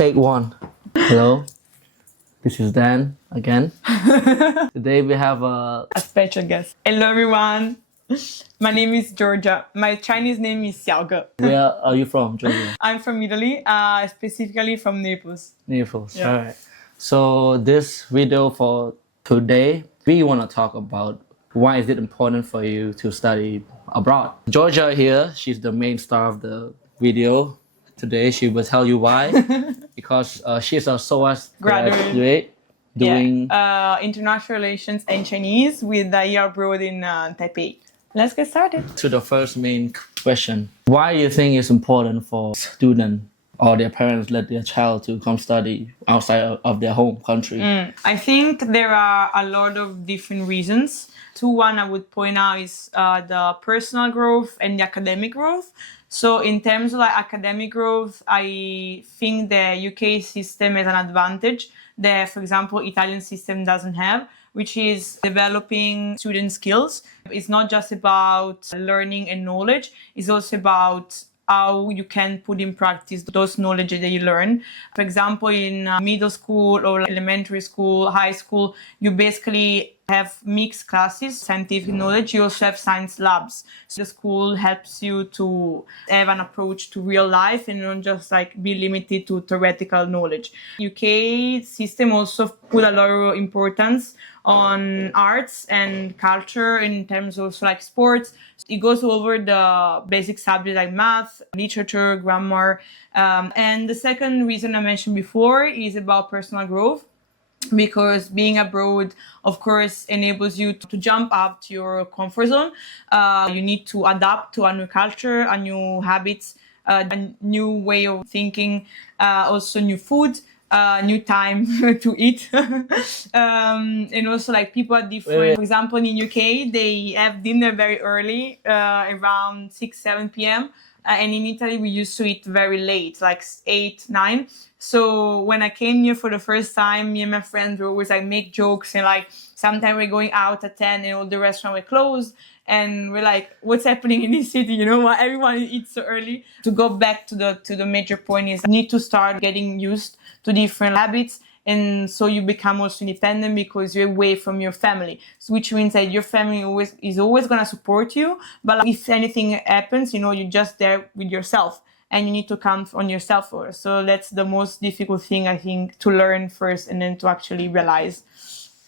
Take one. Hello, this is Dan again. Today we have A special guest. Hello, everyone. My name is Giorga. My Chinese name is Giorga. Where are you from, Giorga? I'm from Italy, specifically from Naples. Naples. Yeah. All right. So this video for today, we want to talk about why is it important for you to study abroad. Georgia here, she's the main star of the video. Today she will tell you why. Because she's a SOAS graduate doing international relations and Chinese with a year abroad in Taipei. Let's get started. To the first main question. Why do you think it's important for students or their parents let their child to come study outside of their home country? I think there are a lot of different reasons. One I would point out is the personal growth and the academic growth. So in terms of like academic growth, I think the UK system has an advantage that, for example, Italian system doesn't have, which is developing student skills. It's not just about learning and knowledge, it's also about how you can put in practice those knowledge that you learn. For example, in middle school or elementary school, high school, you basically have mixed classes, scientific knowledge. You also have science labs. So the school helps you to have an approach to real life and not just like be limited to theoretical knowledge. UK system also put a lot of importance on arts and culture in terms of like sports. It goes over the basic subjects like math, literature, grammar. And the second reason I mentioned before is about personal growth. Because being abroad, of course, enables you to jump up to your comfort zone. You need to adapt to a new culture, a new habits, a new way of thinking, also new food, new time to eat. And also like people are different. For example, in UK, they have dinner very early, around 6, 7 p.m. And in Italy, we used to eat very late, like 8, 9. So when I came here for the first time, me and my friends were always like make jokes and like sometimes we're going out at 10 and all the restaurants were closed. And we're like, what's happening in this city? You know, why everyone eats so early? To go back to the major point is you need to start getting used to different habits. And so you become also independent because you're away from your family, so which means that your family is always going to support you. But if anything happens, you know, you're just there with yourself and you need to count on yourself first. So that's the most difficult thing, I think, to learn first and then to actually realize.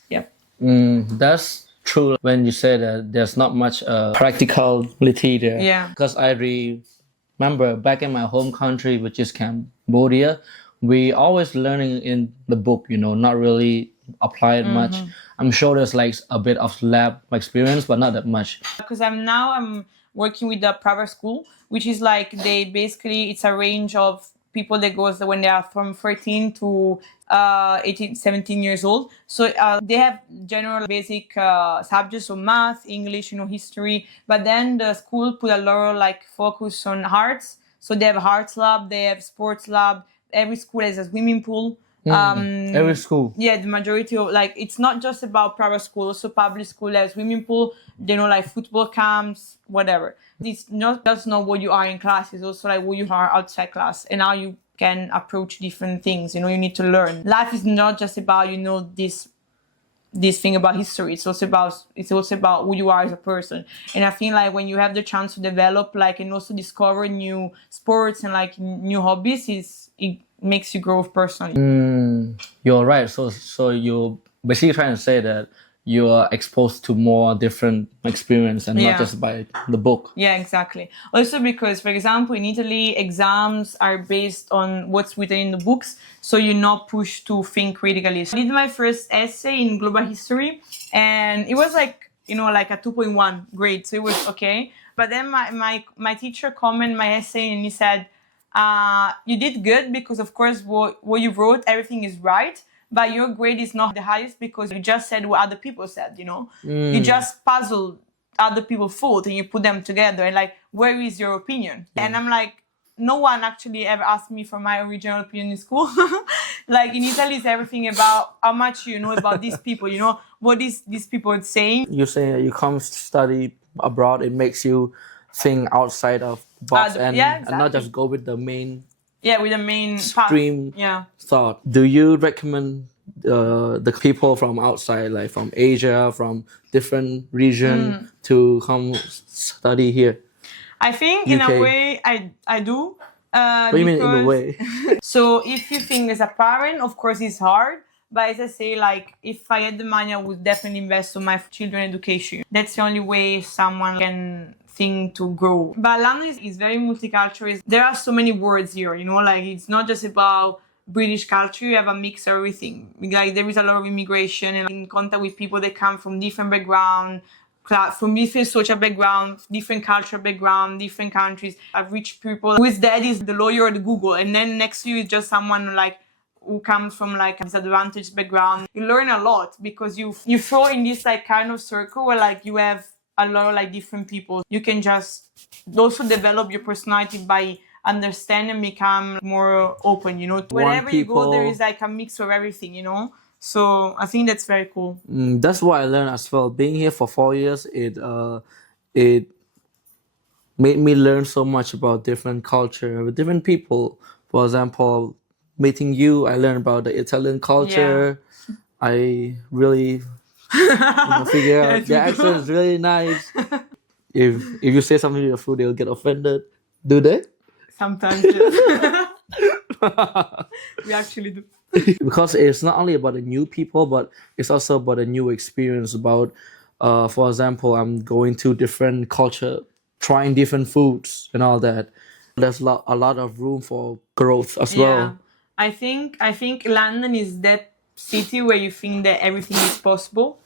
Yeah. That's true when you say that there's not much practicality there. Yeah. Because I remember back in my home country, which is Cambodia, we always learning in the book, you know, not really apply it much. I'm sure there's like a bit of lab experience, but not that much. Because I'm working with a private school, which is like it's a range of people that goes when they are from 13 to 18, 17 years old. So they have general basic subjects of math, English, you know, history. But then the school put a lot of like focus on arts. So they have arts lab, they have sports lab. Every school has a swimming pool. Every school. Yeah, the majority of like it's not just about private school. Also, public school has swimming pool. You know, like football camps, whatever. It's not just not what you are in class. It's also like who you are outside class and how you can approach different things. You know, you need to learn. Life is not just about this thing about history. It's also about who you are as a person. And I feel like when you have the chance to develop like and also discover new sports and like new hobbies, it makes you grow personally. You're right. So you're basically trying to say that you are exposed to more different experience and not just by the book. Yeah, exactly. Also because, for example, in Italy, exams are based on what's written in the books, so you're not pushed to think critically. So I did my first essay in global history, and it was like, you know, like a 2.1 grade, so it was okay. But then my teacher commented my essay and he said, you did good because, of course, what you wrote, everything is right. But your grade is not the highest because you just said what other people said, you know? You just puzzled other people's thoughts and you put them together and like, where is your opinion? And I'm like, no one actually ever asked me for my original opinion in school. Like in Italy, it's everything about how much you know about these people, you know, what is these people saying. You say you come study abroad, it makes you think outside of the box and not just go with the main Yeah, with the main stream path. Yeah. thought. Do you recommend the people from outside, like from Asia, from different region, to come study here? I think in a UK. way I do. What do you mean in a way? So if you think as a parent, of course it's hard. But as I say, like if I had the money, I would definitely invest in my children education. That's the only way someone can think to grow. But London is very multicultural. There are so many words here, you know, like it's not just about British culture, you have a mix of everything. Like there is a lot of immigration and in contact with people that come from different backgrounds, from different social backgrounds, different cultural background, different countries. I've reached people whose dad is the lawyer at Google, and then next to you is just someone like who comes from like a disadvantaged background. You learn a lot because you throw in this like kind of circle where like you have a lot of like different people. You can just also develop your personality by understand and become more open, you know. Wherever you go, there is like a mix of everything, you know. So I think that's very cool. That's what I learned as well. Being here for 4 years, it made me learn so much about different culture, with different people. For example, meeting you, I learned about the Italian culture. Yeah. I really figure out the accent is really nice. If you say something to your food, they'll get offended. Do they? Sometimes, yes. We actually do. Because it's not only about the new people, but it's also about a new experience. About, for example, I'm going to different culture, trying different foods and all that. There's a lot of room for growth as well. I think London is that city where you think that everything is possible.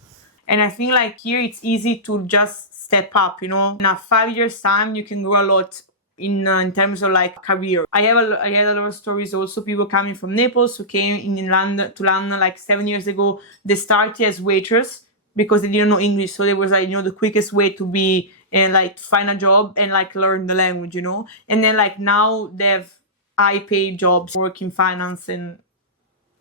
And I think like here it's easy to just step up, you know. In a 5 years time, you can grow a lot in terms of like career. I had a lot of stories also, people coming from Naples who came to London like 7 years ago. They started as waitress because they didn't know English. So it was like, you know, the quickest way to be and like find a job and like learn the language, you know. And then like now they have high paid jobs, work in finance and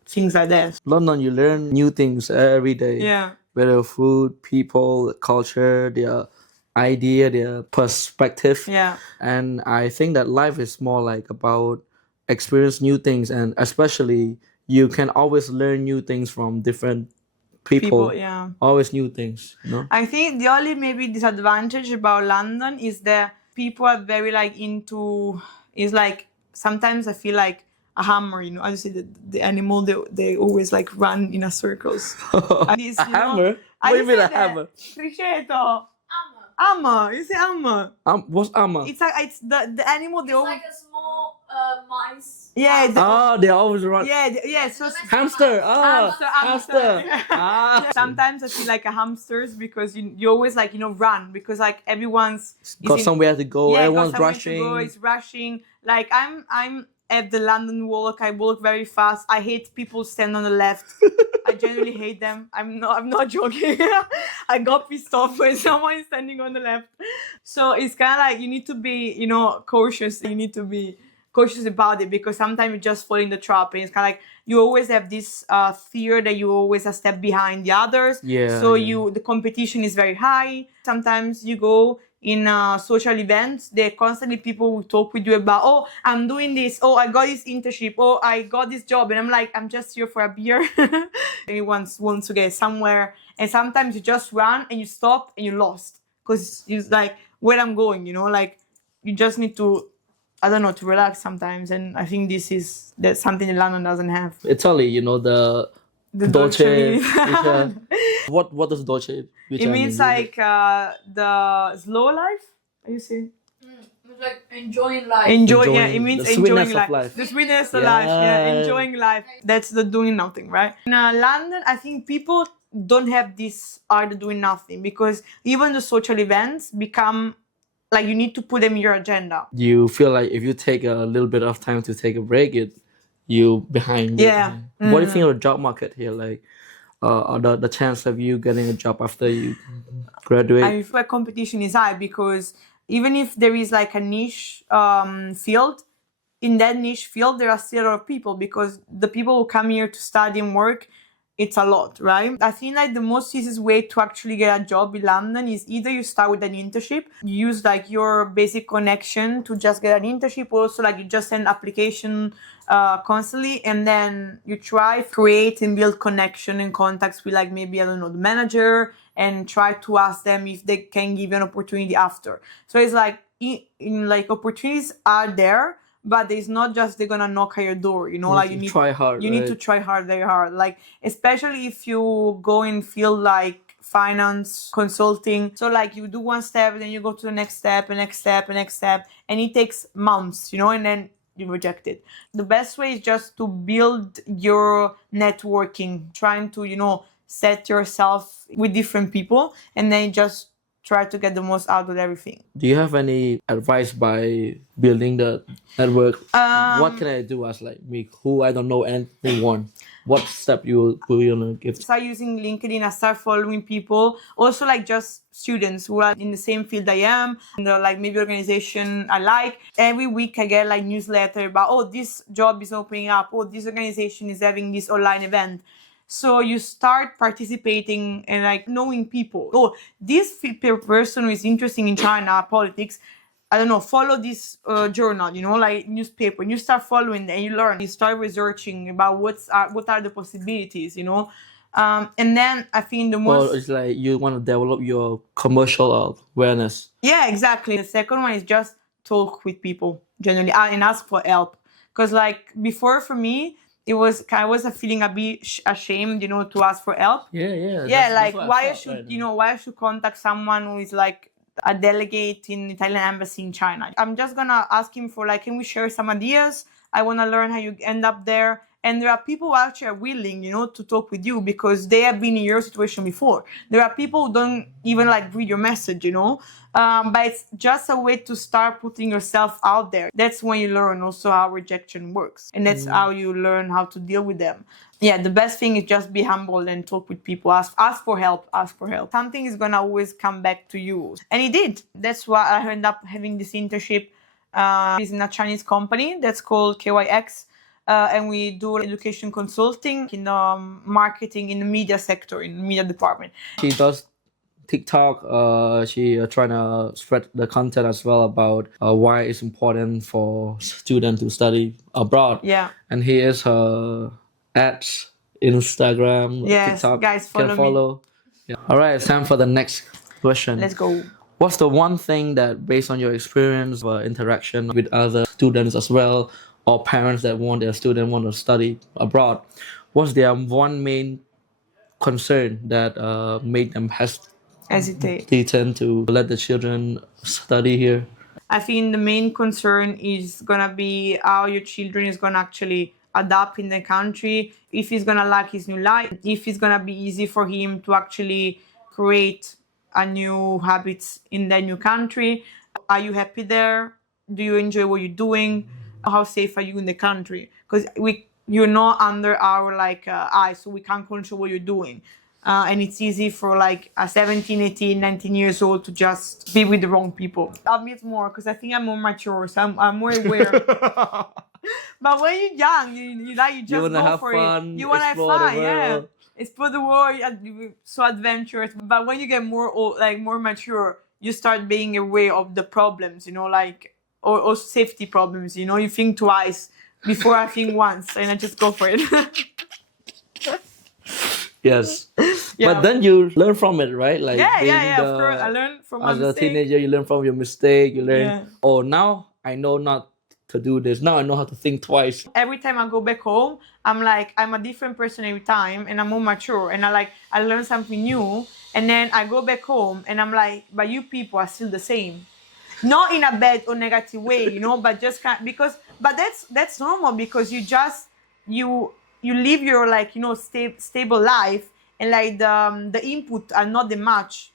things like that. London, you learn new things every day. Yeah. Whether food, people, culture, their idea, their perspective. Yeah. And I think that life is more like about experience new things, and especially you can always learn new things from different people. Yeah. Always new things, you know? I think the only maybe disadvantage about London is that people are very like into, is like sometimes I feel like a hammer, you know. I just say the animal, they always like run in a circles. A hammer? What do you mean a hammer? Criceto. Hammer. You say hammer. What's hammer? It's like it's the animal. It's like a small mice. Yeah. They always run. Yeah. So Hamster. Hamster. Ah. Sometimes I feel like a hamsters because you always like, you know, run because like everyone's got somewhere to go. Yeah, everyone's got somewhere rushing. To go, it's rushing. Like I'm at the London Walk. I walk very fast. I hate people stand on the left. I genuinely hate them. I'm not joking. I got pissed off when someone is standing on the left. So it's kind of like you need to be, you know, cautious. You need to be cautious about it because sometimes you just fall in the trap. And it's kind of like you always have this fear that you always a step behind the others. Yeah. So the competition is very high. Sometimes you go in social events, there are constantly people who talk with you about, oh, I'm doing this, oh, I got this internship, oh, I got this job, and I'm like, I'm just here for a beer. Everyone wants to get somewhere, and sometimes you just run and you stop and you're lost because it's like where I'm going, you know, like you just need to, I don't know, to relax sometimes, and I think that's something that London doesn't have. Italy, you know, the Dolce Vita. What does Dolce Vita It means mean? like the slow life. Are you saying? It's like enjoying life. Yeah, it means the enjoying life. The sweetness of life. Yeah, enjoying life. That's the doing nothing, right? In London, I think people don't have this art of doing nothing because even the social events become like you need to put them in your agenda. You feel like if you take a little bit of time to take a break, you behind. Yeah. What do you think of the job market here? Like, the chance of you getting a job after you graduate? I feel like competition is high because even if there is like a niche field, in that niche field there are still a lot of people because the people who come here to study and work, it's a lot, right? I think like the most easiest way to actually get a job in London is either you start with an internship, you use like your basic connection to just get an internship, also like you just send application constantly, and then you try create and build connection and contacts with like maybe, I don't know, the manager, and try to ask them if they can give you an opportunity after. So it's like in like opportunities are there, but it's not just they're gonna knock at your door, you know, like you need try hard. you need to try hard, very hard. Like especially if you go and feel like finance consulting. So like you do one step, then you go to the next step, and next step, and next step, and it takes months, you know, and then you reject it. The best way is just to build your networking, trying to, you know, set yourself with different people, and then just try to get the most out of everything. Do you have any advice by building the network? What can I do as like me, who I don't know anyone? What step you gonna give? Start using LinkedIn. I start following people, also like just students who are in the same field I am, and like maybe organization I like. Every week I get like newsletter about, oh, this job is opening up, oh, this organization is having this online event. So you start participating and like knowing people. Oh, this person who is interested in China politics, I don't know, follow this journal, you know, like newspaper. And you start following and you learn. You start researching about what are the possibilities, you know. And then I think the most... Well, it's like you want to develop your commercial awareness. Yeah, exactly. The second one is just talk with people generally and ask for help. Because like before for me, I was feeling a bit ashamed, you know, to ask for help. Yeah. Like why I should, you know, why I should contact someone who is like a delegate in the Italian embassy in China. I'm just gonna ask him for like, can we share some ideas? I want to learn how you end up there. And there are people who actually are willing, you know, to talk with you because they have been in your situation before. There are people who don't even like read your message, you know. But it's just a way to start putting yourself out there. That's when you learn also how rejection works. And that's how you learn how to deal with them. Yeah, the best thing is just be humble and talk with people. Ask for help. Something is going to always come back to you. And it did. That's why I ended up having this internship. It's in a Chinese company that's called KYX. And we do education consulting in the marketing, in the media sector, in the media department. She does TikTok. She trying to spread the content as well about why it's important for students to study abroad. Yeah. And here's her ads, Instagram, yes, TikTok. Guys, follow. me. Yeah. All right, it's time for the next question. Let's go. What's the one thing that, based on your experience or interaction with other students as well, or parents that want their student want to study abroad, what's their one main concern that made them hesitate to let the children study here? I think the main concern is gonna be how your children is gonna actually adapt in the country, if he's gonna like his new life, if it's gonna be easy for him to actually create a new habits in the new country. Are you happy there? Do you enjoy what you're doing? How safe are you in the country? Because you're not under our eyes, so we can't control what you're doing. And it's easy for like a 17, 18, 19 years old to just be with the wrong people. I'll admit more because I think I'm more mature, so I'm more aware. But when you're young, you just go for fun, it. You want to have fun, yeah. Explore the world, so adventurous. But when you get more old, more mature, you start being aware of the problems, you know, or safety problems, you know. You think twice before I think once, and I just go for it. Yes. Yeah. But then you learn from it, right? Like of course. I learned from my mistake. As a teenager, you learn from your mistake. You learn, oh, now I know not to do this. Now I know how to think twice. Every time I go back home, I'm a different person every time, and I'm more mature, and I learn something new, and then I go back home, and I'm like, but you people are still the same. Not in a bad or negative way, you know, but just but that's normal because you live your stable life, and the input are not that much,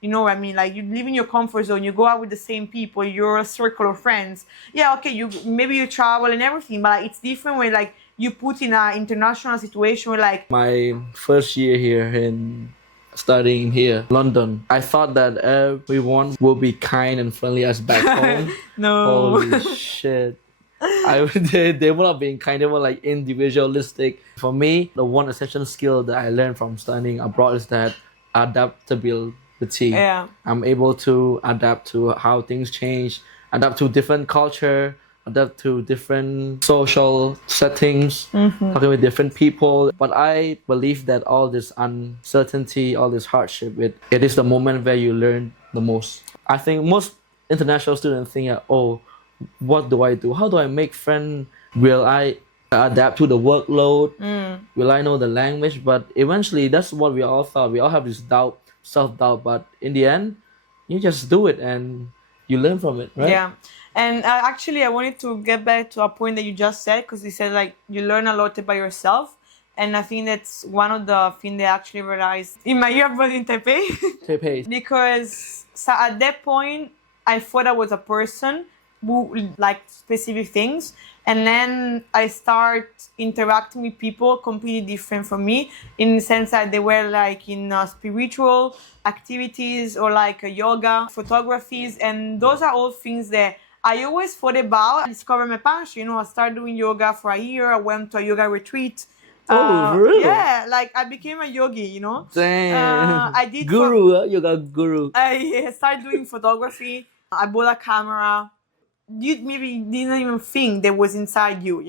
you know what I mean? Like you live in your comfort zone, you go out with the same people, you're a circle of friends. Yeah, okay, maybe you travel and everything, but it's different when you put in an international situation where my first year here in studying here, London, I thought that everyone will be kind and friendly as back home. No. Holy shit. They were not being kind, they were like individualistic. For me, the one essential skill that I learned from studying abroad is that adaptability. Yeah. I'm able to adapt to how things change, adapt to different culture, adapt to different social settings, talking with different people. But I believe that all this uncertainty, all this hardship, it is the moment where you learn the most. I think most international students think, oh, what do I do? How do I make friends? Will I adapt to the workload? Will I know the language? But eventually, that's what we all thought. We all have this doubt, self-doubt. But in the end, you just do it and you learn from it, right? Yeah. And actually, I wanted to get back to a point that you just said, because you said like you learn a lot by yourself. And I think that's one of the things that I actually realized in my year abroad in Taipei. Taipei. Because so at that point, I thought I was a person who liked specific things. And then I start interacting with people completely different from me, in the sense that they were like in spiritual activities or like yoga, photographies. And those are all things that I always thought about. I discovered my passion. I started doing yoga for a year. I went to a yoga retreat. Oh, really? Yeah, like I became a yogi, Damn. I did Guru, yoga guru. I started doing photography. I bought a camera. You maybe didn't even think that was inside you,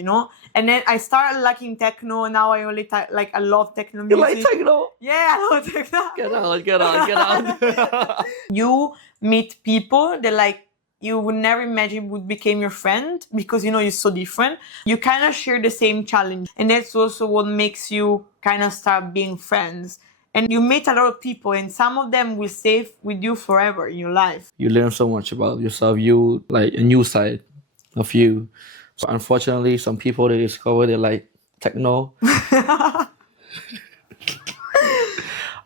And then I started liking techno. Now I only I love techno You music. like techno? Yeah, I love techno. Get out. You meet people that you would never imagine would become your friend, because you're so different. You kind of share the same challenge, and that's also what makes you kind of start being friends. And you meet a lot of people, and some of them will stay with you forever in your life. You learn so much about yourself. You like a new side of you. So unfortunately, some people they discover they like techno.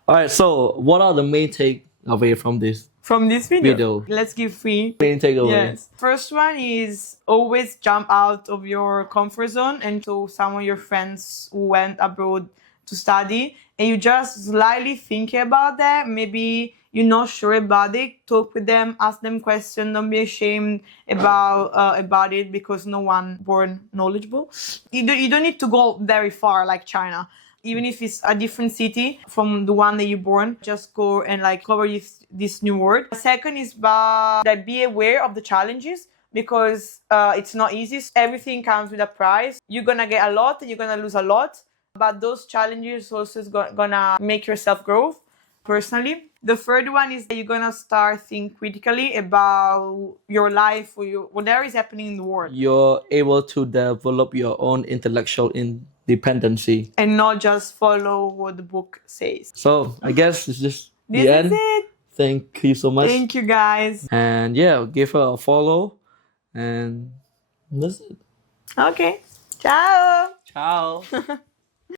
All right. So what are the main takeaway from this From this video, video? Let's give 3. Main takeaway. Yes. First one is always jump out of your comfort zone, and to some of your friends who went abroad to study, and you just slightly think about that. Maybe you're not sure about it. Talk with them, ask them questions. Don't be ashamed about it, because no one born knowledgeable. You don't need to go very far like China. Even if it's a different city from the one that you're born, just go and cover this new world. Second is be aware of the challenges, because it's not easy. Everything comes with a price. You're gonna get a lot, you're gonna lose a lot, but those challenges also is gonna make yourself grow personally. The third one is that you're gonna start think critically about your life or whatever is happening in the world. You're able to develop your own intellectual independency And not just follow what the book says. So I guess it's just This the is end. it. Thank you so much. Thank you, guys. And yeah, give her a follow. And that's it. Okay. Ciao. Ciao.